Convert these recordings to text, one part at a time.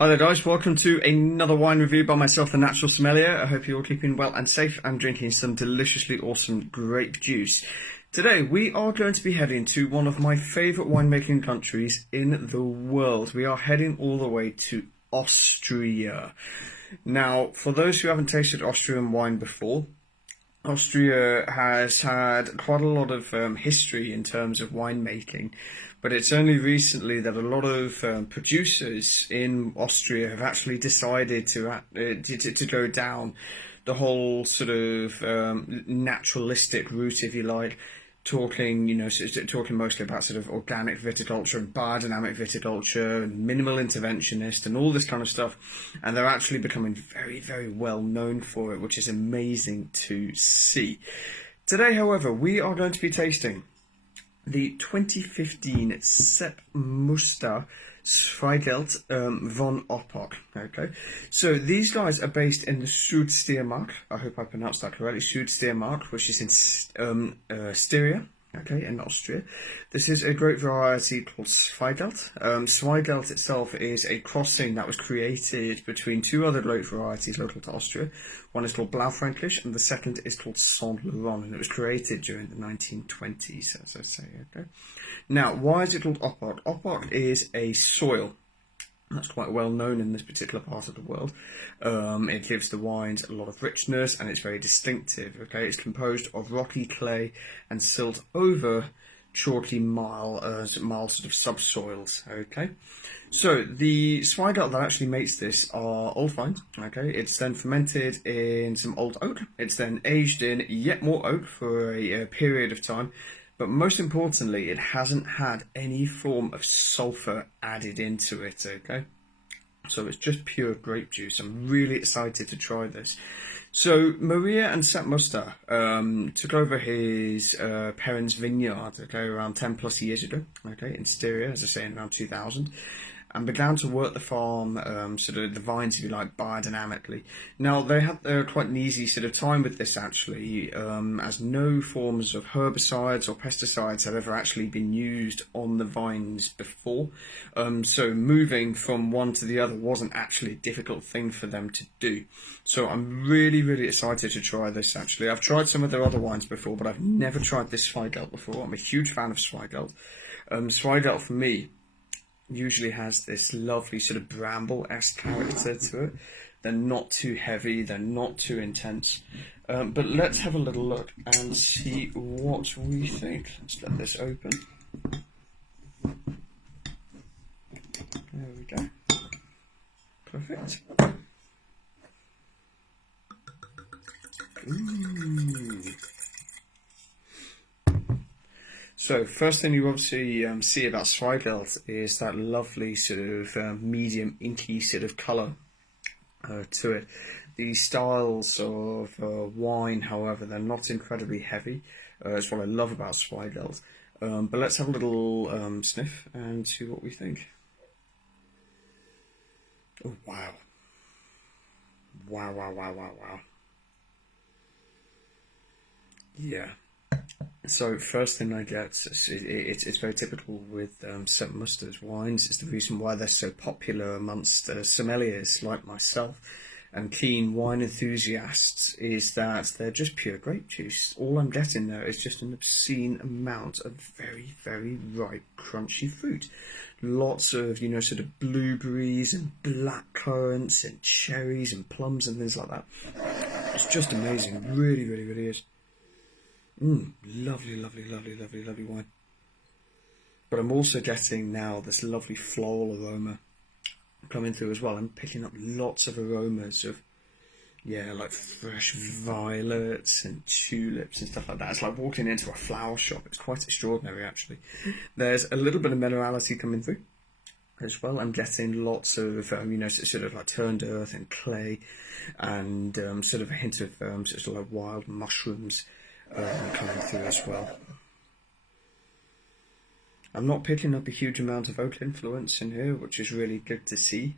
Hi there guys, welcome to another wine review by myself, the Natural Sommelier. I hope you're all keeping well and safe and drinking some deliciously awesome grape juice. Today we are going to be heading to one of my favourite winemaking countries in the world. We are heading all the way to Austria. Now, for those who haven't tasted Austrian wine before, Austria has had quite a lot of history in terms of winemaking, but it's only recently that a lot of producers in Austria have actually decided to go down the whole sort of naturalistic route, if you like, talking mostly about sort of organic viticulture and biodynamic viticulture and minimal interventionist and all this kind of stuff, and they're actually becoming very, very well known for it, which is amazing to see. Today, however, we are going to be tasting the 2015 Sepp Muster Zweigelt Vom Opok. Okay, so these guys are based in the Südsteiermark. I hope I pronounced that correctly. Südsteiermark, which is in Styria. Okay, in Austria. This is a grape variety called Zweigelt. Zweigelt itself is a crossing that was created between two other grape varieties local to Austria. One is called Blaufränkisch and the second is called Saint Laurent, and it was created during the 1920s, as I say. Okay. Now, why is it called Opok? Opok is a soil that's quite well known in this particular part of the world. It gives the wines a lot of richness and it's very distinctive. Okay, it's composed of rocky clay and silt over chalky marl sort of subsoils. Okay, so the Zweigelt that actually makes this are old vines. Okay, it's then fermented in some old oak. It's then aged in yet more oak for a period of time. But most importantly, it hasn't had any form of sulphur added into it, okay? So it's just pure grape juice. I'm really excited to try this. So Maria and Sepp Muster took over his parents' vineyard, okay, around 10 plus years ago, okay, in Styria, as I say, in around 2000. And began to work the farm, sort of the vines, if you like, biodynamically. Now, they had quite an easy sort of time with this, actually, as no forms of herbicides or pesticides have ever actually been used on the vines before. So moving from one to the other wasn't actually a difficult thing for them to do. So I'm really, really excited to try this, actually. I've tried some of their other wines before, but I've never tried this Zweigelt before. I'm a huge fan of Zweigelt. Zweigelt, for me, usually has this lovely sort of bramble-esque character to it. They're not too heavy, they're not too intense. But let's have a little look and see what we think. Let's let this open. There we go. Perfect. Ooh. So, first thing you obviously see about Zweigelt is that lovely sort of medium inky sort of colour to it. The styles of wine, however, they're not incredibly heavy. That's what I love about Zweigelt. But let's have a little sniff and see what we think. Oh, wow. Wow, wow, wow, wow, wow. Yeah. So first thing I get, it's very typical with Sepp Muster's wines. It's the reason why they're so popular amongst sommeliers like myself and keen wine enthusiasts, is that they're just pure grape juice. All I'm getting there is just an obscene amount of very, very ripe, crunchy fruit. Lots of, sort of blueberries and blackcurrants and cherries and plums and things like that. It's just amazing. Really, really, really is. Lovely, lovely, lovely, lovely, lovely wine. But I'm also getting now this lovely floral aroma coming through as well. I'm picking up lots of aromas of, like fresh violets and tulips and stuff like that. It's like walking into a flower shop. It's quite extraordinary, actually. There's a little bit of minerality coming through as well. I'm getting lots of, sort of like turned earth and clay, and sort of a hint of sort of like wild mushrooms coming through as well. I'm not picking up a huge amount of oak influence in here, which is really good to see.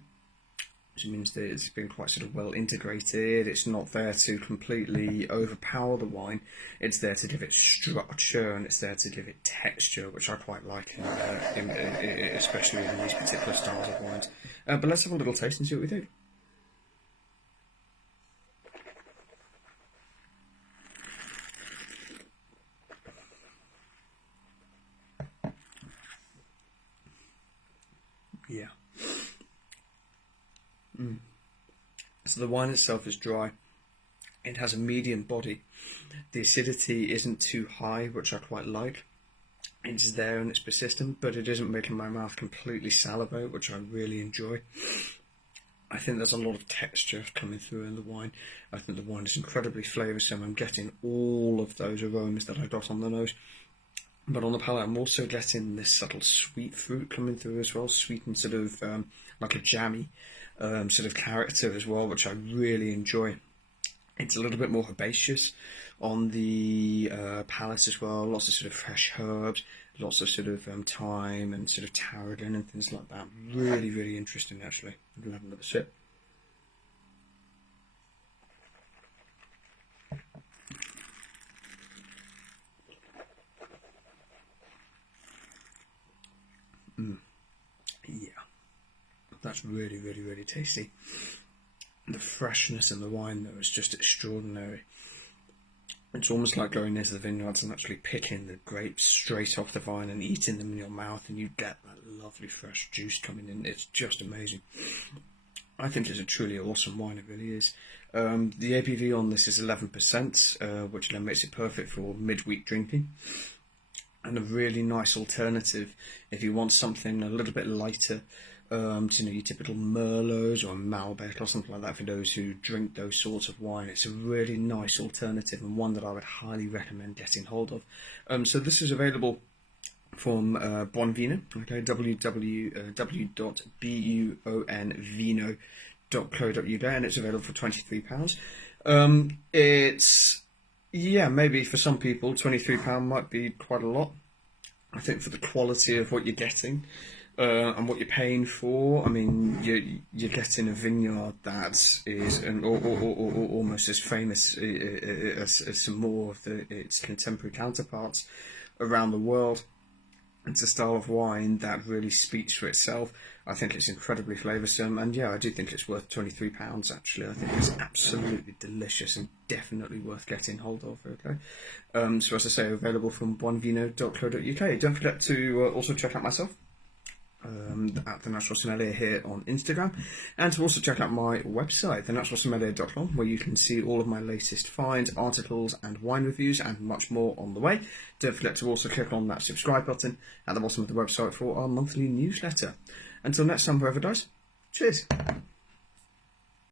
Which means that it's been quite sort of well integrated. It's not there to completely overpower the wine. It's there to give it structure and it's there to give it texture, which I quite like, especially in these particular styles of wines. But let's have a little taste and see what we think. Yeah. So the wine itself is dry. It has a medium body. The acidity isn't too high, which I quite like. It's there and it's persistent, but it isn't making my mouth completely salivate, which I really enjoy. I think there's a lot of texture coming through in the wine. I think the wine is incredibly flavoursome. I'm getting all of those aromas that I got on the nose. But on the palate, I'm also getting this subtle sweet fruit coming through as well, sweet and sort of like a jammy sort of character as well, which I really enjoy. It's a little bit more herbaceous on the palate as well, lots of sort of fresh herbs, lots of sort of thyme and sort of tarragon and things like that. Really, really interesting actually. I'm going to have another sip. Yeah, that's really, really, really tasty. The freshness in the wine though is just extraordinary. It's almost like going into the vineyards and actually picking the grapes straight off the vine and eating them in your mouth, and you get that lovely fresh juice coming in. It's just amazing. I think it's a truly awesome wine, it really is. The ABV on this is 11%, which then makes it perfect for midweek drinking. And a really nice alternative if you want something a little bit lighter to your typical Merlots or Malbec or something like that. For those who drink those sorts of wine, it's a really nice alternative and one that I would highly recommend getting hold of. So this is available from Buonvino, okay, www.buonvino.co.uk, and it's available for £23. It's, yeah, maybe for some people £23 might be quite a lot. I think for the quality of what you're getting and what you're paying for, I mean, you're getting a vineyard that is almost as famous as some more of its contemporary counterparts around the world. It's a style of wine that really speaks for itself. I think it's incredibly flavoursome, and yeah, I do think it's worth £23 actually. I think it's absolutely delicious and definitely worth getting hold of, okay? So as I say, available from buonvino.co.uk. Don't forget to also check out myself at The Natural Sommelier here on Instagram, and to also check out my website, thenaturalsommelier.com, where you can see all of my latest finds, articles and wine reviews and much more on the way. Don't forget to also click on that subscribe button at the bottom of the website for our monthly newsletter. Until next time, whoever does, cheers.